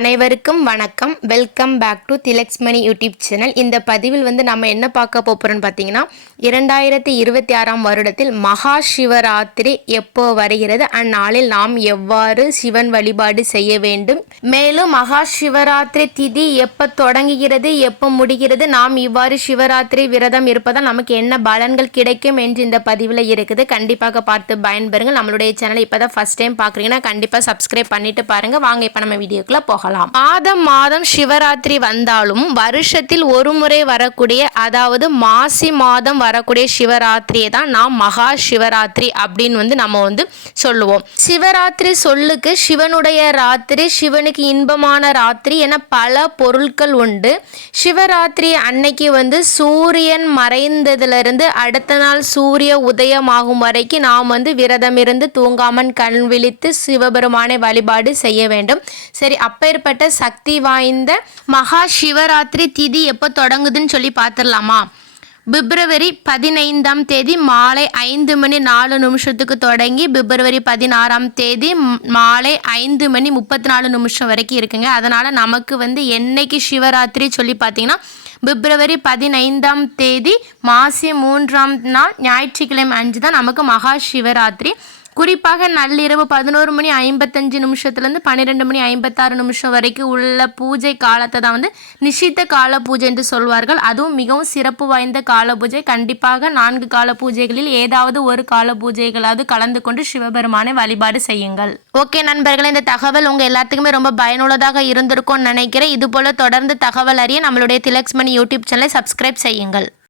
அனைவருக்கும் வணக்கம். Welcome back to Thilaksmani YouTube channel இந்த பதிவில் வந்து நம்ம என்ன பார்க்க போகிறோம்னு பார்த்தீங்கன்னா இரண்டாயிரத்தி இருபத்தி ஆறாம் வருடத்தில் மகா சிவராத்திரி எப்போ வருகிறது? அந்நாளில் நாம் எவ்வாறு சிவன் வழிபாடு செய்ய வேண்டும்? மேலும் மகா சிவராத்திரி திதி எப்போ தொடங்குகிறது? எப்போ முடிகிறது? நாம் இவ்வாறு சிவராத்திரி விரதம் இருப்பதால் நமக்கு என்ன பலன்கள் கிடைக்கும் என்று இந்த பதிவில் இருக்குது. கண்டிப்பாக பார்த்து பயன்பெறுங்கள். நம்மளுடைய சேனலை இப்போ தான் ஃபஸ்ட் டைம் பார்க்குறீங்கன்னா கண்டிப்பாக சப்ஸ்கிரைப் பண்ணிட்டு பாருங்கள் வாங்க இப்போ நம்ம வீடியோக்குள்ளே போகலாம். மாதம் மாதம் சிவராத்திரி வந்தாலும் வருஷத்தில் ஒரு முறை வரக்கூடிய அதாவது மாசி மாதம் வரக்கூடிய சிவராத்திரியை தான் நாம் மகா சிவராத்திரி அப்படின்னு வந்து நம்ம வந்து சொல்லுவோம். சிவராத்திரி சொல்லுக்கு சிவனுடைய ராத்திரி சிவனுக்கு இன்பமான ராத்திரி என பல பொருட்கள் உண்டு. சிவராத்திரி அன்னைக்கு வந்து சூரியன் மறைந்ததுலேருந்து அடுத்த நாள் சூரிய உதயமாகும் வரைக்கும் நாம் வந்து விரதம் இருந்து தூங்காமன் கண் விழித்து சிவபெருமானை வழிபாடு செய்ய வேண்டும். சரி அப்போ அப்பேற்பட்ட சக்தி வாய்ந்த மகா சிவராத்திரி திதி எப்போ தொடங்குதுன்னு சொல்லி பார்த்துடலாமா? பிப்ரவரி பதினைந்தாம் தேதி மாலை ஐந்து மணி நாலு நிமிஷத்துக்கு தொடங்கி பிப்ரவரி பதினாறாம் தேதி மாலை ஐந்து மணி முப்பத்தி நாலு நிமிஷம் வரைக்கும் இருக்குங்க. அதனால் நமக்கு வந்து என்னைக்கு சிவராத்திரி சொல்லி பார்த்தீங்கன்னா பிப்ரவரி பதினைந்தாம் தேதி மாசி மூன்றாம் நாள் ஞாயிற்றுக்கிழமை அஞ்சு தான் நமக்கு மகா சிவராத்திரி. குறிப்பாக நள்ளிரவு பதினோரு மணி ஐம்பத்தஞ்சு நிமிஷத்துலேருந்து பன்னிரெண்டு மணி ஐம்பத்தாறு நிமிஷம் வரைக்கும் உள்ள பூஜை காலத்தை தான் வந்து நிஷித்த கால பூஜை என்று சொல்வார்கள். அதுவும் மிகவும் சிறப்பு வாய்ந்த கால பூஜை. கண்டிப்பாக நான்கு கால பூஜைகளில் ஏதாவது ஒரு கால பூஜைகளாவது கலந்து கொண்டு சிவபெருமானை வழிபாடு செய்யுங்கள். ஓகே நண்பர்களே இந்த தகவல் உங்கள் எல்லாத்துக்குமே ரொம்ப பயனுள்ளதாக இருந்திருக்கும்னு நினைக்கிறேன். இது போல தொடர்ந்து தகவல் அறிய நம்மளுடைய திலக்ஸ்மணி யூடியூப் சேனலை சப்ஸ்கிரைப் செய்யுங்கள்.